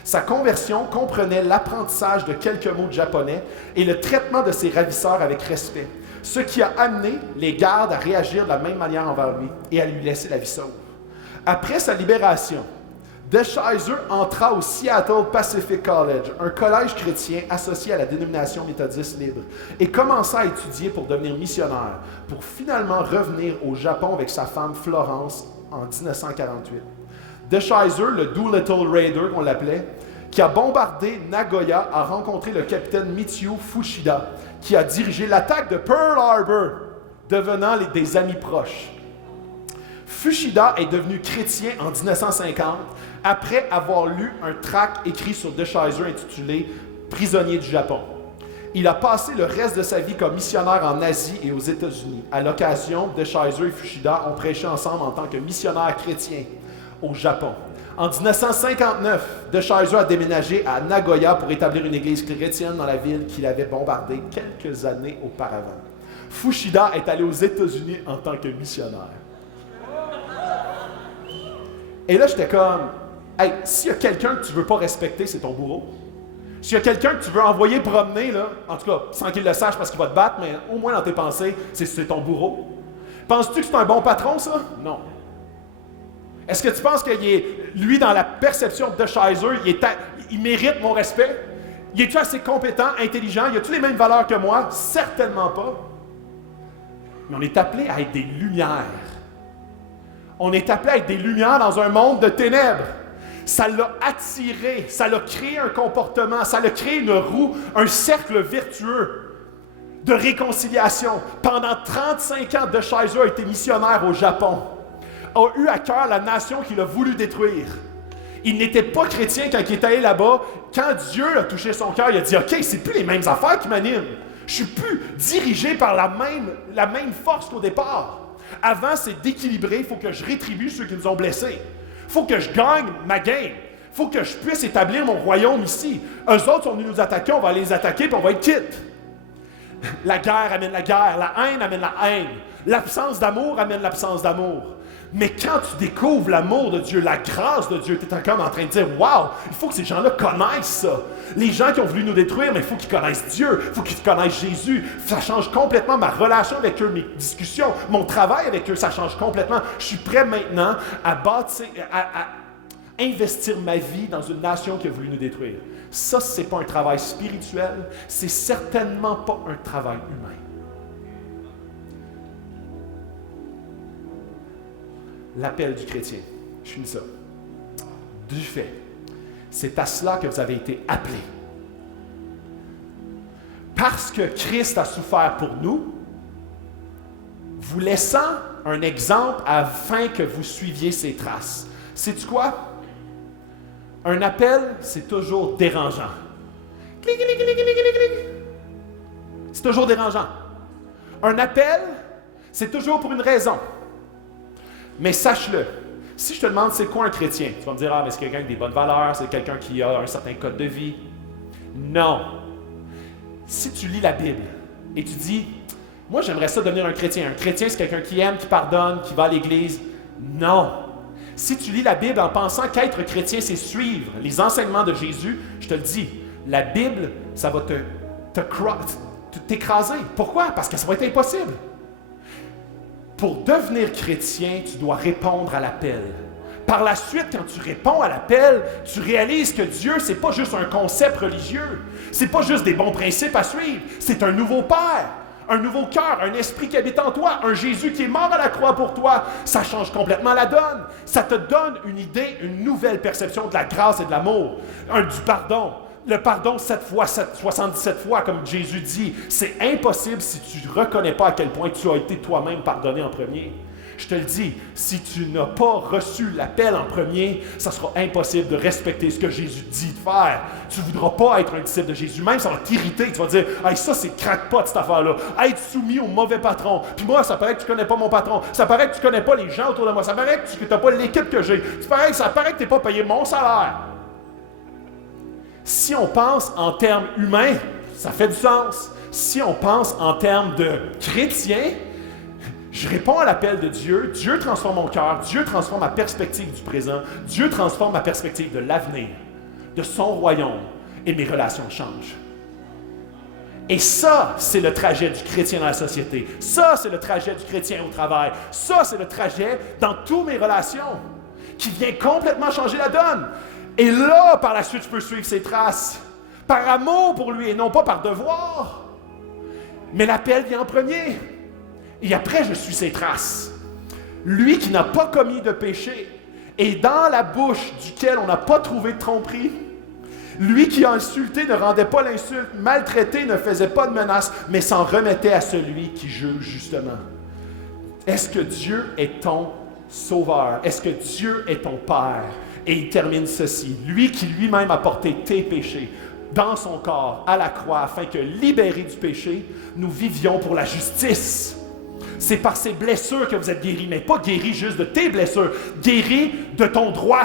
Sa conversion comprenait l'apprentissage de quelques mots de japonais et le traitement de ses ravisseurs avec respect, ce qui a amené les gardes à réagir de la même manière envers lui et à lui laisser la vie sauve. Après sa libération, Deschizer entra au Seattle Pacific College, un collège chrétien associé à la dénomination méthodiste libre, et commença à étudier pour devenir missionnaire, pour finalement revenir au Japon avec sa femme Florence en 1948. Deschizer, le Doolittle Raider qu'on l'appelait, qui a bombardé Nagoya, a rencontré le capitaine Michio Fuchida, qui a dirigé l'attaque de Pearl Harbor, devenant des amis proches. Fuchida est devenu chrétien en 1950 après avoir lu un tract écrit sur Deschizer intitulé « Prisonnier du Japon ». Il a passé le reste de sa vie comme missionnaire en Asie et aux États-Unis. À l'occasion, Deschizer et Fuchida ont prêché ensemble en tant que missionnaires chrétiens au Japon. En 1959, Deschizer a déménagé à Nagoya pour établir une église chrétienne dans la ville qu'il avait bombardée quelques années auparavant. Fuchida est allé aux États-Unis en tant que missionnaire. Et là, j'étais comme, hey, s'il y a quelqu'un que tu ne veux pas respecter, c'est ton bourreau. S'il y a quelqu'un que tu veux envoyer promener, là, en tout cas, sans qu'il le sache parce qu'il va te battre, mais au moins dans tes pensées, c'est ton bourreau. Penses-tu que c'est un bon patron, ça? Non. Est-ce que tu penses que lui, dans la perception de Deschizer, il mérite mon respect? Il est-tu assez compétent, intelligent? Il a-tu les mêmes valeurs que moi? Certainement pas. Mais on est appelé à être des lumières. On est appelé à être des lumières dans un monde de ténèbres. Ça l'a attiré, ça l'a créé un comportement, ça l'a créé une roue, un cercle vertueux de réconciliation. Pendant 35 ans, Deschizer a été missionnaire au Japon, a eu à cœur la nation qu'il a voulu détruire. Il n'était pas chrétien quand il est allé là-bas. Quand Dieu a touché son cœur, il a dit « OK, c'est plus les mêmes affaires qui m'animent. Je suis plus dirigé par la même force qu'au départ. Avant, c'est d'équilibrer. Il faut que je rétribue ceux qui nous ont blessés. Il faut que je gagne ma game. Il faut que je puisse établir mon royaume ici. Eux autres sont venus nous attaquer, on va les attaquer puis on va être quitte. La guerre amène la guerre, la haine amène la haine. L'absence d'amour amène l'absence d'amour. Mais quand tu découvres l'amour de Dieu, la grâce de Dieu, tu es encore en train de dire « Wow, il faut que ces gens-là connaissent ça. » Les gens qui ont voulu nous détruire, mais il faut qu'ils connaissent Dieu, il faut qu'ils connaissent Jésus. Ça change complètement ma relation avec eux, mes discussions, mon travail avec eux, ça change complètement. Je suis prêt maintenant à bâtir, à investir ma vie dans une nation qui a voulu nous détruire. Ça, ce n'est pas un travail spirituel, c'est certainement pas un travail humain. L'appel du chrétien. Je finis ça. Du fait. C'est à cela que vous avez été appelés. Parce que Christ a souffert pour nous, vous laissant un exemple afin que vous suiviez ses traces. Sais-tu quoi? Un appel, c'est toujours dérangeant. Clic, clic, clic, clic, clic, clic. C'est toujours dérangeant. Un appel, c'est toujours pour une raison. Mais sache-le, si je te demande c'est quoi un chrétien, tu vas me dire, ah, mais c'est quelqu'un avec des bonnes valeurs, c'est quelqu'un qui a un certain code de vie. Non. Si tu lis la Bible et tu dis, moi j'aimerais ça devenir un chrétien. Un chrétien, c'est quelqu'un qui aime, qui pardonne, qui va à l'église. Non. Si tu lis la Bible en pensant qu'être chrétien, c'est suivre les enseignements de Jésus, je te le dis, la Bible, ça va t'écraser. Pourquoi? Parce que ça va être impossible. Pour devenir chrétien, tu dois répondre à l'appel. Par la suite, quand tu réponds à l'appel, tu réalises que Dieu, c'est pas juste un concept religieux. C'est pas juste des bons principes à suivre. C'est un nouveau Père, un nouveau cœur, un esprit qui habite en toi, un Jésus qui est mort à la croix pour toi. Ça change complètement la donne. Ça te donne une idée, une nouvelle perception de la grâce et de l'amour, du pardon. Le pardon 7 fois 7, 77 fois, comme Jésus dit, c'est impossible si tu ne reconnais pas à quel point tu as été toi-même pardonné en premier. Je te le dis, si tu n'as pas reçu l'appel en premier, ça sera impossible de respecter ce que Jésus dit de faire. Tu ne voudras pas être un disciple de Jésus. Même ça va t'irriter. Tu vas dire, hey, ça c'est crackpot cette affaire-là. Être soumis au mauvais patron. Puis moi, ça paraît que tu ne connais pas mon patron. Ça paraît que tu ne connais pas les gens autour de moi. Ça paraît que tu n'as pas l'équipe que j'ai. Ça paraît que tu n'es pas payé mon salaire. Si on pense en termes humains, ça fait du sens. Si on pense en termes de chrétien, je réponds à l'appel de Dieu. Dieu transforme mon cœur. Dieu transforme ma perspective du présent. Dieu transforme ma perspective de l'avenir, de son royaume. Et mes relations changent. Et ça, c'est le trajet du chrétien dans la société. Ça, c'est le trajet du chrétien au travail. Ça, c'est le trajet dans toutes mes relations qui vient complètement changer la donne. Et là, par la suite, je peux suivre ses traces. Par amour pour lui et non pas par devoir. Mais l'appel vient en premier. Et après, je suis ses traces. Lui qui n'a pas commis de péché et dans la bouche duquel on n'a pas trouvé de tromperie. Lui qui a insulté ne rendait pas l'insulte, maltraité ne faisait pas de menace, mais s'en remettait à celui qui juge justement. Est-ce que Dieu est ton sauveur? Est-ce que Dieu est ton Père? Et il termine ceci. Lui qui lui-même a porté tes péchés dans son corps à la croix, afin que, libérés du péché, nous vivions pour la justice. C'est par ces blessures que vous êtes guéris, mais pas guéris juste de tes blessures, guéris de ton droit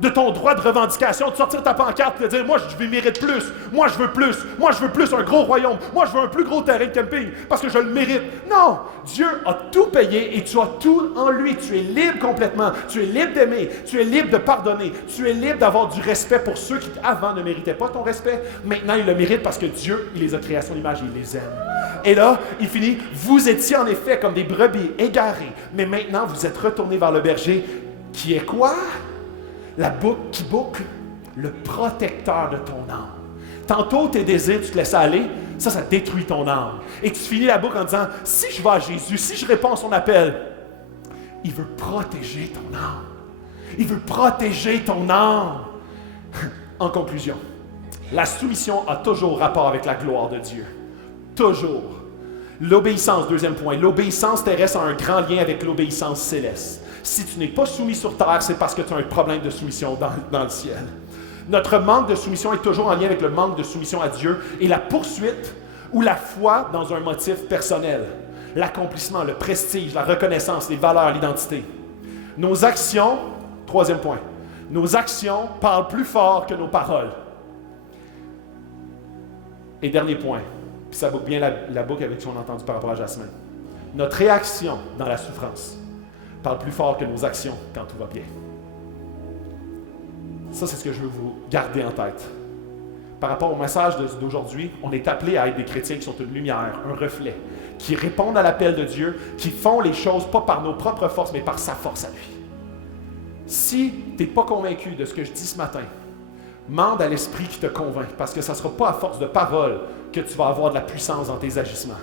de revendication, de sortir ta pancarte et de dire « Moi, je mérite plus, moi, je veux plus un gros royaume, moi, je veux un plus gros terrain de camping, parce que je le mérite. » Non! Dieu a tout payé et tu as tout en lui. Tu es libre complètement. Tu es libre d'aimer, tu es libre de pardonner, tu es libre d'avoir du respect pour ceux qui, avant, ne méritaient pas ton respect. Maintenant, ils le méritent parce que Dieu, il les a créés à son image et il les aime. Et là, il finit « Vous étiez en effet comme des brebis égarées, mais maintenant, vous êtes retournés vers le berger, qui est quoi? » La boucle qui boucle, le protecteur de ton âme. Tantôt, tes désirs, tu te laisses aller, ça détruit ton âme. Et tu finis la boucle en disant, si je vais à Jésus, si je réponds à son appel, il veut protéger ton âme. Il veut protéger ton âme. En conclusion, la soumission a toujours rapport avec la gloire de Dieu. Toujours. L'obéissance, deuxième point, l'obéissance terrestre a un grand lien avec l'obéissance céleste. Si tu n'es pas soumis sur terre, c'est parce que tu as un problème de soumission dans le ciel. Notre manque de soumission est toujours en lien avec le manque de soumission à Dieu et la poursuite ou la foi dans un motif personnel. L'accomplissement, le prestige, la reconnaissance, les valeurs, l'identité. Nos actions, troisième point, nos actions parlent plus fort que nos paroles. Et dernier point, puis ça boucle bien la boucle avec ce qu'on a entendu par rapport à Jasmine. Notre réaction dans la souffrance parle plus fort que nos actions quand tout va bien. Ça, c'est ce que je veux vous garder en tête. Par rapport au message d'aujourd'hui, on est appelé à être des chrétiens qui sont une lumière, un reflet, qui répondent à l'appel de Dieu, qui font les choses pas par nos propres forces, mais par sa force à lui. Si tu n'es pas convaincu de ce que je dis ce matin, demande à l'Esprit qui te convainc, parce que ça ne sera pas à force de paroles que tu vas avoir de la puissance dans tes agissements.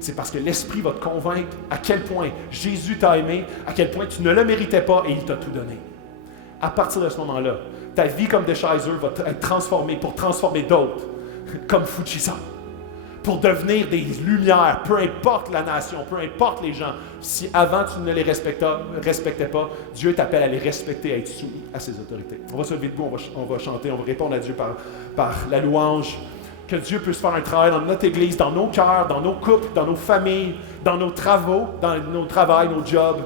C'est parce que l'Esprit va te convaincre à quel point Jésus t'a aimé, à quel point tu ne le méritais pas et il t'a tout donné. À partir de ce moment-là, ta vie comme Deschizer va être transformée pour transformer d'autres, comme Fujisan. pour devenir des lumières, peu importe la nation, peu importe les gens. Si avant tu ne les respectais pas, Dieu t'appelle à les respecter, à être soumis à ses autorités. On va se lever debout, on va chanter, on va répondre à Dieu par la louange. Que Dieu puisse faire un travail dans notre Église, dans nos cœurs, dans nos couples, dans nos familles, dans nos travaux, dans nos travails, nos jobs.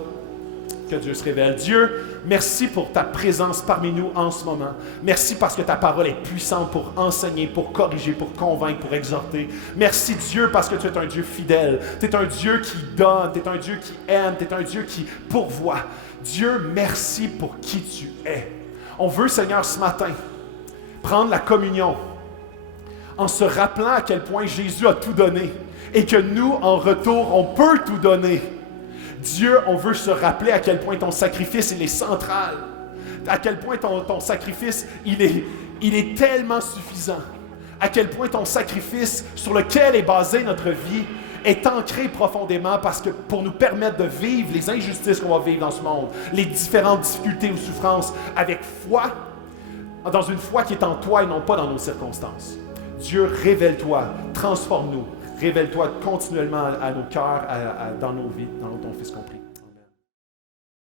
Que Dieu se révèle. Dieu, merci pour ta présence parmi nous en ce moment. Merci parce que ta parole est puissante pour enseigner, pour corriger, pour convaincre, pour exhorter. Merci Dieu parce que tu es un Dieu fidèle. Tu es un Dieu qui donne, tu es un Dieu qui aime, tu es un Dieu qui pourvoit. Dieu, merci pour qui tu es. On veut, Seigneur, ce matin, prendre la communion en se rappelant à quel point Jésus a tout donné et que nous, en retour, on peut tout donner. Dieu, on veut se rappeler à quel point ton sacrifice, il est central. À quel point ton sacrifice, il est tellement suffisant. À quel point ton sacrifice sur lequel est basée notre vie est ancré profondément parce que pour nous permettre de vivre les injustices qu'on va vivre dans ce monde, les différentes difficultés ou souffrances avec foi, dans une foi qui est en toi et non pas dans nos circonstances. Dieu, révèle-toi, transforme-nous. Révèle-toi continuellement à nos cœurs, dans nos vies, dans ton Fils compris.